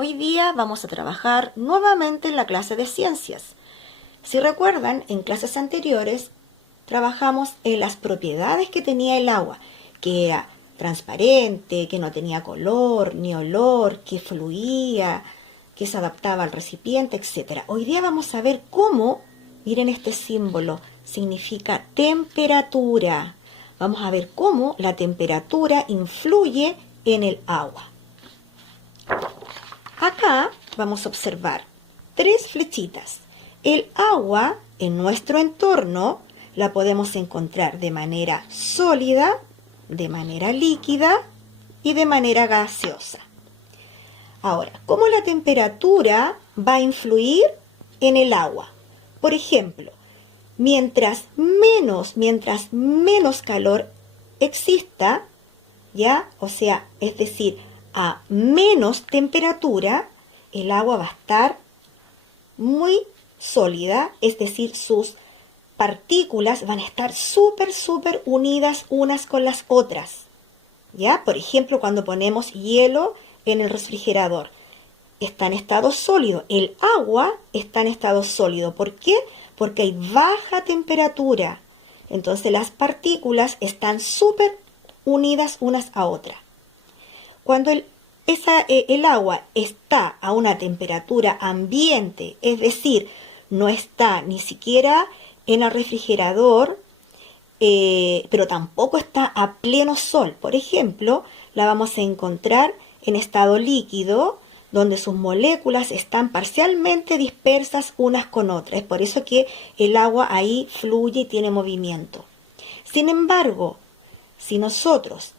Hoy día vamos a trabajar nuevamente en la clase de ciencias. Si recuerdan, en clases anteriores trabajamos en las propiedades que tenía el agua, que era transparente, que no tenía color ni olor, que fluía, que se adaptaba al recipiente, etc. Hoy día vamos a ver cómo, miren este símbolo, significa temperatura. Vamos a ver cómo la temperatura influye en el agua. Acá vamos a observar 3 flechitas. El agua en nuestro entorno la podemos encontrar de manera sólida, de manera líquida y de manera gaseosa. Ahora, ¿cómo la temperatura va a influir en el agua? Por ejemplo, mientras menos calor exista, ¿ya? O sea, es decir, a menos temperatura, el agua va a estar muy sólida, es decir, sus partículas van a estar súper unidas unas con las otras. ¿Ya? Por ejemplo, cuando ponemos hielo en el refrigerador, está en estado sólido. El agua está en estado sólido. ¿Por qué? Porque hay baja temperatura. Entonces las partículas están súper unidas unas a otras. Cuando el agua está a una temperatura ambiente, es decir, no está ni siquiera en el refrigerador, pero tampoco está a pleno sol. Por ejemplo, la vamos a encontrar en estado líquido, donde sus moléculas están parcialmente dispersas unas con otras. Es por eso que el agua ahí fluye y tiene movimiento. Sin embargo, si nosotros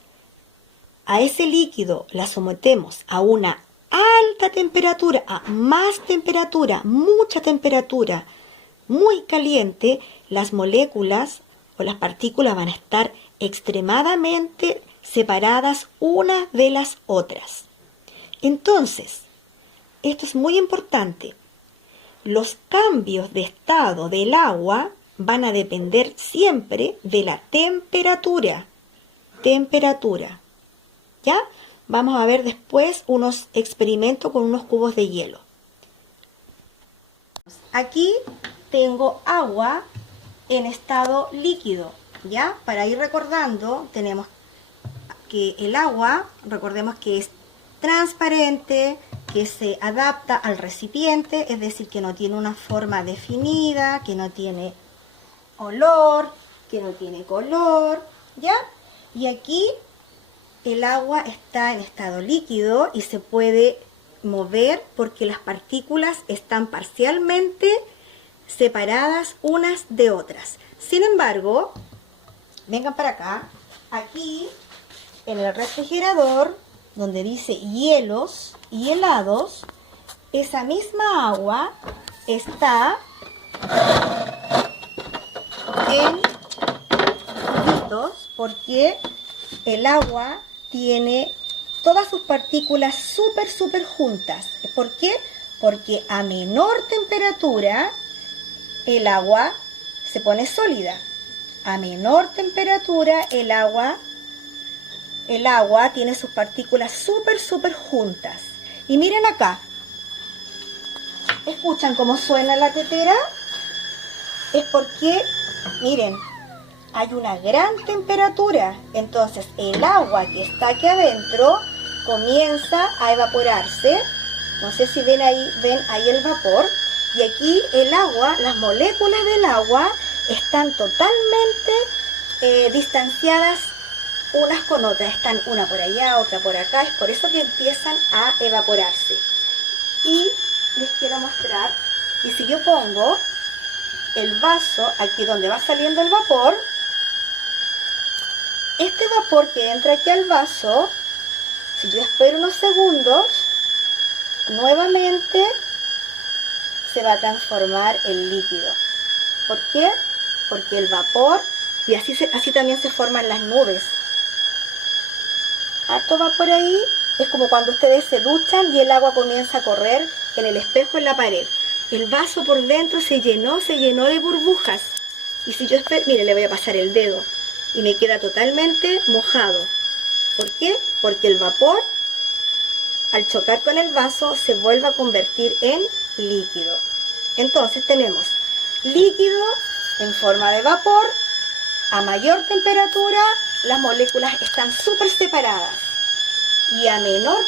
a ese líquido la sometemos a una alta temperatura, a más temperatura, mucha temperatura, muy caliente, las moléculas o las partículas van a estar extremadamente separadas unas de las otras. Entonces, esto es muy importante. Los cambios de estado del agua van a depender siempre de la temperatura. ¿Ya? Vamos a ver después unos experimentos con unos cubos de hielo. Aquí tengo agua en estado líquido, ¿ya? Para ir recordando, tenemos que el agua, recordemos que es transparente, que se adapta al recipiente, es decir, que no tiene una forma definida, que no tiene olor, que no tiene color, ¿ya? Y aquí el agua está en estado líquido y se puede mover porque las partículas están parcialmente separadas unas de otras. Sin embargo, vengan para acá, aquí en el refrigerador, donde dice hielos y helados, esa misma agua está en cubitos porque el agua tiene todas sus partículas súper juntas. ¿Por qué? Porque a menor temperatura el agua se pone sólida. A menor temperatura el agua tiene sus partículas súper juntas. Y miren acá. ¿Escuchan cómo suena la tetera? Es porque, miren, hay una gran temperatura. Entonces el agua que está aquí adentro comienza a evaporarse. No sé si ven ahí el vapor. Y aquí el agua, las moléculas del agua están totalmente distanciadas unas con otras. Están una por allá, otra por acá. Es por eso que empiezan a evaporarse. Y les quiero mostrar que si yo pongo el vaso aquí donde va saliendo el vapor, este vapor que entra aquí al vaso, si yo espero unos segundos, nuevamente se va a transformar en líquido. ¿Por qué? Porque el vapor, y así también se forman las nubes. Harto vapor ahí, es como cuando ustedes se duchan y el agua comienza a correr en el espejo en la pared. El vaso por dentro se llenó de burbujas. Y si yo espero, mire, le voy a pasar el dedo y me queda totalmente mojado. ¿Por qué? Porque el vapor al chocar con el vaso se vuelve a convertir en líquido. Entonces tenemos líquido en forma de vapor. A mayor temperatura las moléculas están súper separadas y a menor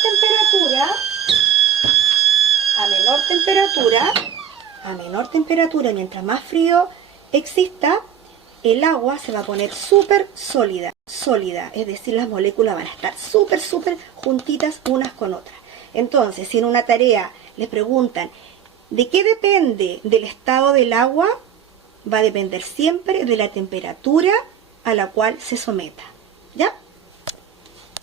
temperatura, mientras más frío exista, el agua se va a poner súper sólida, es decir, las moléculas van a estar súper juntitas unas con otras. Entonces, si en una tarea les preguntan ¿de qué depende del estado del agua? Va a depender siempre de la temperatura a la cual se someta, ¿ya?